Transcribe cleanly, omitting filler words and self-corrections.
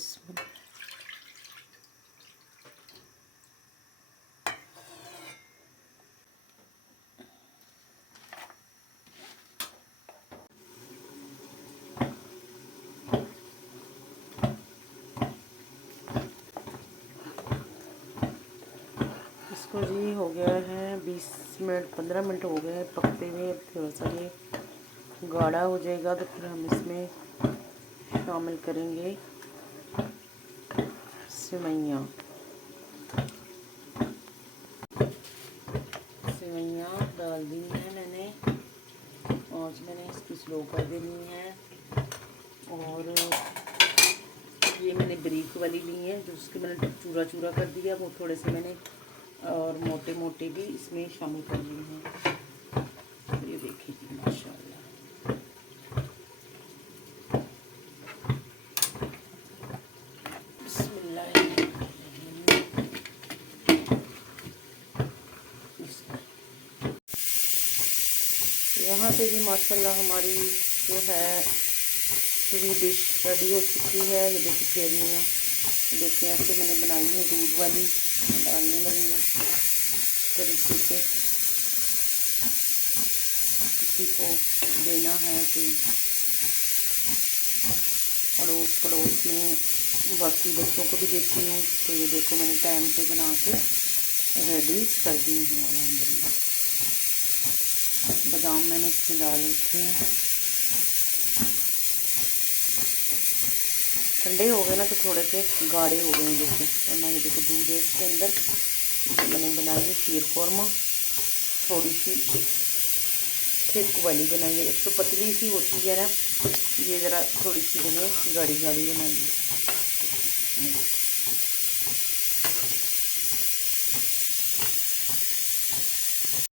बिस्मिल्लाह। इसको जी हो गया है 20 मिनट 15 मिनट हो गए हैं पकते हुए। अब थोड़ा सा ये गाढ़ा हो जाएगा तो फिर हम इसमें शामिल करेंगे सेवइयाँ। सेवइयाँ डाल दी हैं मैंने, आँच मैंने इसकी स्लो कर देनी है। और ये मैंने बारीक वाली ली है, जो उसके मैंने चूरा चूरा कर दिया, वो थोड़े से मैंने और मोटे मोटे भी इसमें शामिल कर लिए हैं। तो ये देखिए जी माशाल्लाह। बिस्मिल्लाह। यहाँ पे जी माशाल्लाह हमारी जो है स्वीट डिश रेडी हो चुकी है। ये देखिए फेरनियाँ देखिए ऐसे मैंने बनाई है, दूध वाली डालने लगी हूँ तरीके से। किसी को देना है कोई अड़ोस पड़ोस में, बाकी बच्चों को भी देती हूँ। तो ये देखो मैंने टाइम पे बना के रेडी कर दी हूँ अल्हम्दुलिल्लाह। बादाम मैंने इसमें डाल रखे हैं। ठंडे हो गए ना तो थोड़े से गाढ़े हो गए देखो। और मैं ये देखो दूध है इसके अंदर, मैंने बनाई है शीर खोरमा, थोड़ी सी थिक वाली बनाई है। एक तो पतली सी होती है ना, ये ज़रा थोड़ी सी मैंने गाढ़ी गाढ़ी बनाई है।